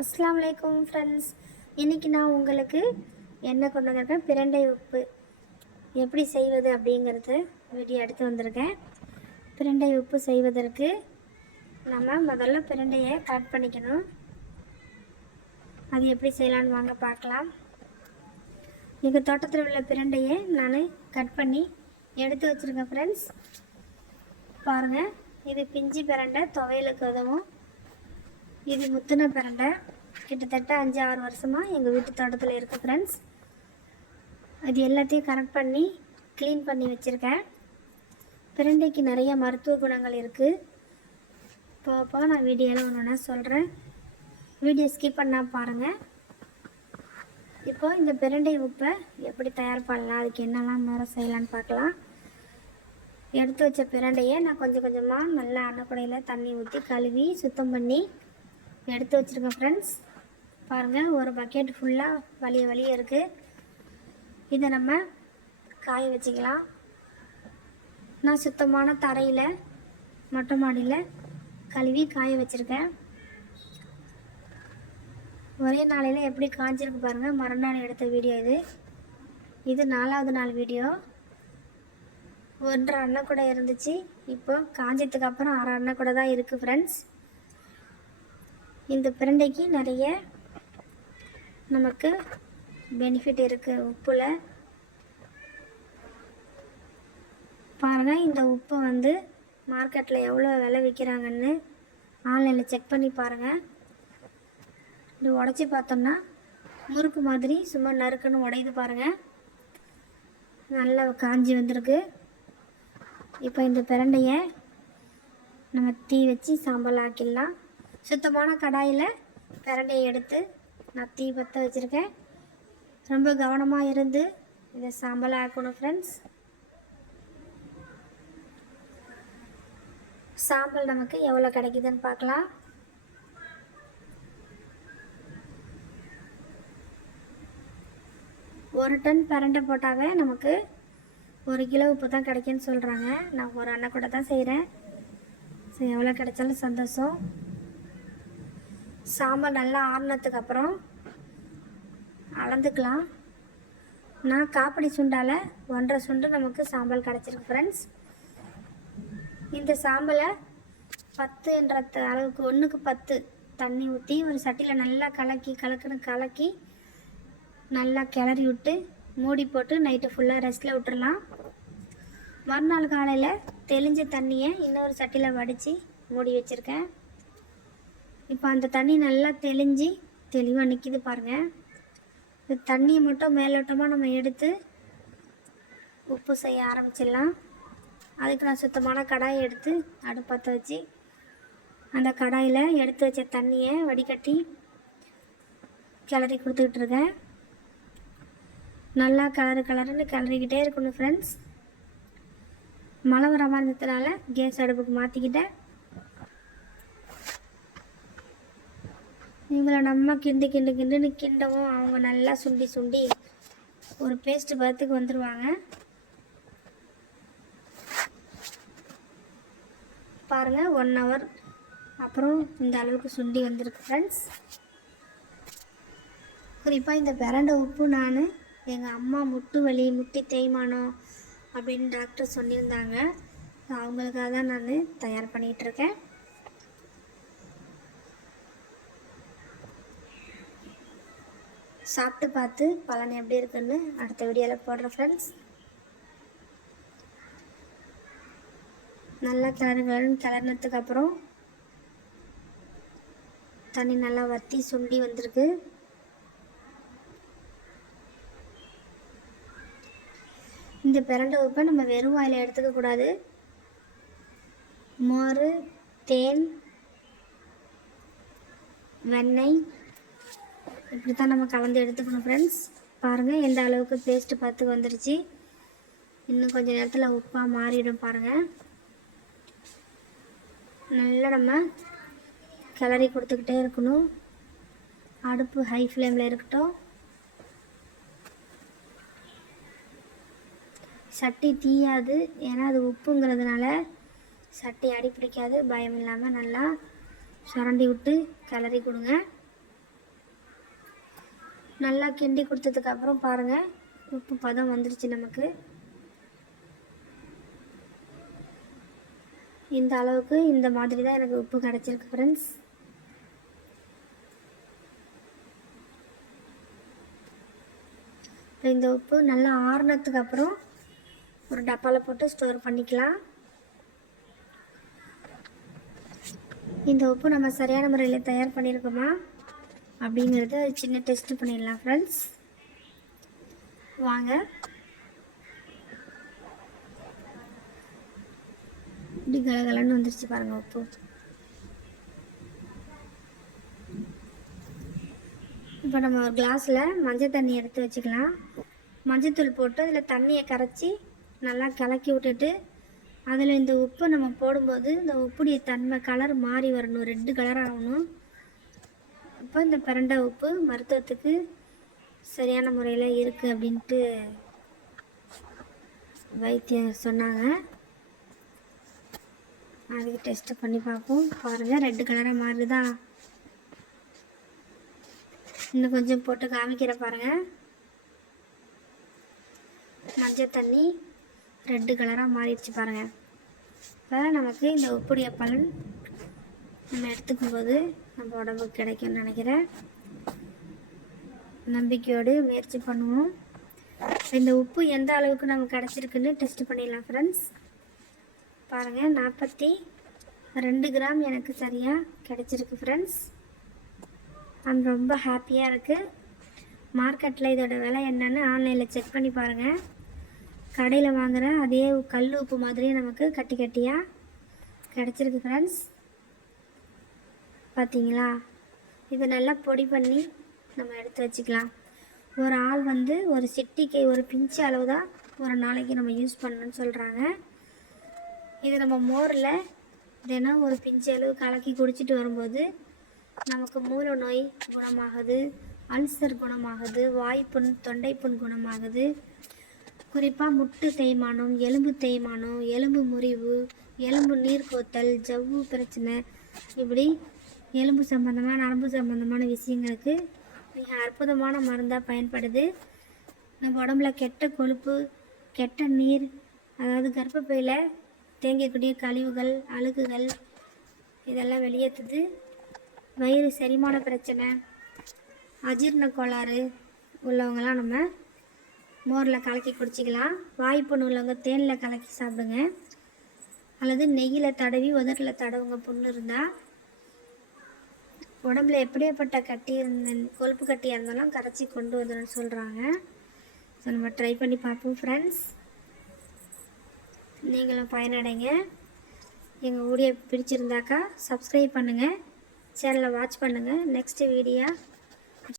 அஸ்ஸலாமு அலைக்கும் ஃப்ரெண்ட்ஸ். இன்றைக்கி நான் உங்களுக்கு என்ன கொண்டு வந்திருக்கேன், பிரண்டை உப்பு எப்படி செய்வது அப்படிங்கிறது வீடியோ எடுத்து வந்திருக்கேன். பிரண்டை உப்பு செய்வதற்கு நம்ம முதல்ல பிரண்டையை கட் பண்ணிக்கணும். அது எப்படி செய்யலான்னு வாங்க பார்க்கலாம். எங்கள் தோட்டத்தில் உள்ள பிரண்டையை நான் கட் பண்ணி எடுத்து வச்சுருக்கேன் ஃப்ரெண்ட்ஸ். பாருங்கள், இது பிஞ்சு பிரண்டை துவையலுக்கு உதவும். இது முத்தின பிரண்டை கிட்டத்தட்ட 5-6 வருஷமாக எங்கள் வீட்டு தோட்டத்தில் இருக்குது ஃப்ரெண்ட்ஸ். அது எல்லாத்தையும் கரெக்ட் பண்ணி க்ளீன் பண்ணி வச்சுருக்கேன். பிரண்டைக்கு நிறைய மருத்துவ குணங்கள் இருக்குது. போக நான் வீடியோவில் ஒன்று ஒன்றா சொல்கிறேன். வீடியோ ஸ்கிப் பண்ணால் பாருங்கள். இப்போது இந்த பிரண்டை உப்பை எப்படி தயார் பண்ணலாம், அதுக்கு என்னெல்லாம் முறை செய்யலான்னு பார்க்கலாம். எடுத்து வச்ச பிரண்டையை நான் கொஞ்சம் கொஞ்சமாக நல்லா அன்னக்குடையில் தண்ணி ஊற்றி கழுவி சுத்தம் பண்ணி எடுத்து வச்சுருக்கேன் ஃப்ரெண்ட்ஸ். பாருங்கள், ஒரு பக்கெட் ஃபுல்லாக வலிய இருக்குது. இதை நம்ம காய வச்சுக்கலாம். நான் சுத்தமான தரையில் மொட்டை மாடியில் கழுவி காய வச்சுருக்கேன். ஒரே நாளையில் எப்படி காய்ஞ்சிருக்கு பாருங்கள். மறுநாள் எடுத்த வீடியோ இது 4வது நாள் வீடியோ. 1.5 அன்னக்கூடை இருந்துச்சு. இப்போ காஞ்சதுக்கு அப்புறம் 6 அன்னக்கூடை தான் இருக்குது ஃப்ரெண்ட்ஸ். இந்த பிரண்டைக்கு நிறைய நமக்கு பெனிஃபிட் இருக்குது உப்பில். பாருங்கள், இந்த உப்பை மார்க்கெட்டில் எவ்வளோ விலை விற்கிறாங்கன்னு ஆன்லைனில் செக் பண்ணி பாருங்கள். இது உடச்சி பார்த்தோம்னா முறுக்கு மாதிரி சும்மா நறுக்குன்னு உடையுது பாருங்கள். நல்லா காஞ்சி வந்திருக்கு. இப்போ இந்த பிரண்டையை நம்ம தீ வச்சு சாம்பல் ஆக்கிடலாம். சுத்தமான கடாயில் பிரண்டையை எடுத்து நான் தீ பற்ற வச்சுருக்கேன். ரொம்ப கவனமாக இருந்து இதை சாம்பல் ஆக்கணும் ஃப்ரெண்ட்ஸ். சாம்பல் நமக்கு எவ்வளோ கிடைக்குதுன்னு பார்க்கலாம். ஒரு டன் பிரண்டை போட்டாவே நமக்கு 1 கிலோ உப்பு தான் கிடைக்குன்னு சொல்கிறாங்க. நான் 1 அன்னக்கூடை தான் செய்கிறேன். சரி, எவ்வளோ கிடைச்சாலும் சந்தோஷம். சாம்பல் நல்லா ஆறுனதுக்கு அப்புறம் அளந்துக்கலாம். நான் காப்படி சுண்டால் 1.5 சுண்டு நமக்கு சாம்பல் கிடச்சிருக்கு ஃப்ரெண்ட்ஸ். இந்த சாம்பலை 10 அளவுக்கு 1க்கு 10 தண்ணி ஊற்றி ஒரு சட்டியில் நல்லா கலக்கி நல்லா கிளறி விட்டு மூடி போட்டு நைட்டு ஃபுல்லாக ரெஸ்ட்டில் விட்டுடலாம். மறுநாள் காலையில் தெளிஞ்ச தண்ணியை இன்னொரு சட்டியில் வடித்து மூடி வச்சுருக்கேன். இப்போ அந்த தண்ணி நல்லா தெளிவாக நிற்கிது பாருங்கள். இந்த தண்ணியை மட்டும் மேலோட்டமாக நம்ம எடுத்து உப்பு செய்ய ஆரம்பிச்சிடலாம். அதுக்கு நான் சுத்தமான கடாயை எடுத்து அடுப்பற்ற வச்சு அந்த கடாயில் எடுத்து வச்ச தண்ணியை வடிகட்டி கிளறி கொடுத்துக்கிட்டு இருக்கேன். நல்லா கலருன்னு கிளறிக்கிட்டே இருக்கணும் ஃப்ரெண்ட்ஸ். மழை வர மாதிரி இருந்ததுனால கேஸ் அடுப்புக்கு மாற்றிக்கிட்டேன். இவங்களை நம்ம கிண்டுன்னு கிண்டவும் அவங்க நல்லா சுண்டி ஒரு பேஸ்ட் பதத்துக்கு வந்துடுவாங்க. பாருங்கள், 1 ஹவர் அப்புறம் இந்த அளவுக்கு சுண்டி வந்திருக்கு ஃப்ரெண்ட்ஸ். குறிப்பாக இந்த பிரண்டை உப்பு நான் எங்கள் அம்மா முட்டி தேய்மானம் அப்படின்னு டாக்டர் சொல்லியிருந்தாங்க. அவங்களுக்காக தான் நான் தயார் பண்ணிகிட்ருக்கேன். சாப்பிட்டு பார்த்து பலன் எப்படி இருக்குன்னு அடுத்த வீடியோவில் போடுறேன் ஃப்ரெண்ட்ஸ். நல்லா கிளறினதுக்கு அப்புறம் தண்ணி நல்லா வற்றி சுண்டி வந்திருக்கு. இந்த பிரண்டை உப்பை நம்ம வெறும் வாயில் எடுத்துக்கக்கூடாது. மோர், தேன், வெண்ணெய் இப்படி தான் நம்ம கலந்து எடுத்துக்கணும் ஃப்ரெண்ட்ஸ். பாருங்கள், எந்த அளவுக்கு பேஸ்ட்டு பார்த்து வந்துருச்சு. இன்னும் கொஞ்சம் நேரத்தில் உப்பாக மாறிடும் பாருங்கள். நல்லா நம்ம கிளறி கொடுத்துக்கிட்டே இருக்கணும். அடுப்பு ஹை ஃப்ளேமில் இருக்கட்டும். சட்டி தீயாது, ஏன்னா அது உப்புங்கிறதுனால சட்டி அடி பிடிக்காது. பயம் இல்லாமல் நல்லா சுரண்டி விட்டு கிளறி கொடுங்க. நல்லா கிண்டி கொடுத்ததுக்கப்புறம் பாருங்கள் உப்பு பதம் வந்துடுச்சு நமக்கு. இந்த அளவுக்கு இந்த மாதிரி தான் எனக்கு உப்பு கிடச்சிருக்கு ஃப்ரெண்ட்ஸ். இப்போ இந்த உப்பு நல்லா ஆறுனதுக்கு அப்புறம் ஒரு டப்பாவில் போட்டு ஸ்டோர் பண்ணிக்கலாம். இந்த உப்பு நம்ம சரியான முறையில் தயார் பண்ணியிருக்கோமா அப்படிங்கிறத சின்ன டெஸ்ட் பண்ணிடலாம் ஃப்ரெண்ட்ஸ். வாங்க. இப்படி கலகலன்னு வந்துருச்சு பாருங்கள் உப்பு. இப்போ நம்ம ஒரு கிளாஸில் மஞ்சள் தண்ணி எடுத்து வச்சுக்கலாம். மஞ்சத்தூள் போட்டு அதில் தண்ணியை கரைச்சி நல்லா கலக்கி விட்டுட்டு அதில் இந்த உப்பை நம்ம போடும்போது இந்த உப்புடைய தன்மை கலர் மாறி வரணும், ரெட்டு கலர் ஆகணும். இப்போ இந்த பிரண்டை உப்பு மருத்துவத்துக்கு சரியான முறையில் இருக்குது அப்படின்ட்டு வைத்தியம் சொன்னாங்க. அதுக்கு டெஸ்ட்டு பண்ணி பார்ப்போம். பாருங்கள் ரெட்டு கலராக மாறுதா? இன்னும் கொஞ்சம் போட்டு காமிக்கிற பாருங்கள். மஞ்சள் தண்ணி ரெட்டு கலராக மாறிடுச்சு பாருங்கள். இப்போ நமக்கு இந்த உப்புடைய பலன் நம்ம எடுத்துக்கும் போது நம்ம உடம்புக்கு கிடைக்கும்னு நினைக்கிறேன். நம்பிக்கையோடு முயற்சி பண்ணுவோம். இந்த உப்பு எந்த அளவுக்கு நமக்கு கிடச்சிருக்குன்னு டெஸ்ட் பண்ணிடலாம் ஃப்ரெண்ட்ஸ். பாருங்கள் 42 கிராம் எனக்கு சரியாக கிடச்சிருக்கு ஃப்ரெண்ட்ஸ். நான் ரொம்ப ஹாப்பியாக இருக்குது. மார்க்கெட்டில் இதோட விலை என்னென்னு ஆன்லைனில் செக் பண்ணி பாருங்கள். கடையில் வாங்குகிற அதே கல் உப்பு மாதிரியே நமக்கு கட்டி கட்டியாக கிடச்சிருக்கு ஃப்ரெண்ட்ஸ். பார்த்தீங்களா? இதை நல்லா பொடி பண்ணி நம்ம எடுத்து வச்சுக்கலாம். ஒரு ஆள் வந்து ஒரு சிட்டிக்கை ஒரு பிஞ்சு அளவு தான் ஒரு நாளைக்கு நம்ம யூஸ் பண்ணணும்னு சொல்கிறாங்க. இது நம்ம மோரில் தினம் ஒரு பிஞ்சு அளவு கலக்கி குடிச்சிட்டு வரும்போது நமக்கு மூல நோய் குணமாகுது, அல்சர் குணமாகுது, வாய்ப்புண் தொண்டைப்புண் குணமாகுது. குறிப்பாக முட்டு தேய்மானம், எலும்பு தேய்மானம், எலும்பு முறிவு, எலும்பு நீர்க்கோத்தல், ஜவ்வு பிரச்சனை, இப்படி எலும்பு சம்பந்தமான நரம்பு சம்பந்தமான விஷயங்களுக்கு மிக அற்புதமான மருந்தாக பயன்படுது. நம்ம உடம்புல கெட்ட கொழுப்பு, கெட்ட நீர், அதாவது கர்ப்பப்பையில் தேங்கக்கூடிய கழிவுகள், அழுகுகள் இதெல்லாம் வெளியேற்றுது. வயிறு செரிமான பிரச்சனை, அஜீரண கோளாறு உள்ளவங்களாம் நம்ம மோரில் கலக்கி குடிச்சிக்கலாம். வாய்ப்புண்ணு உள்ளவங்க தேனில் கலக்கி சாப்பிடுங்க, அல்லது நெய்யில் தடவி உதட்டில் தடவுங்க. புண்ணு இருந்தால் உடம்புல எப்படியாப்பட்ட கட்டி கொழுப்பு கட்டியாக இருந்தாலும் கரைச்சி கொண்டு வந்துடும் சொல்கிறாங்க. ஸோ நம்ம ட்ரை பண்ணி பார்ப்போம் ஃப்ரெண்ட்ஸ். நீங்களும் பயனடைங்க. எங்கள் வீடியோ பிடிச்சிருந்தாக்கா சப்ஸ்கிரைப் பண்ணுங்கள், சேனலை வாட்ச் பண்ணுங்கள். Next video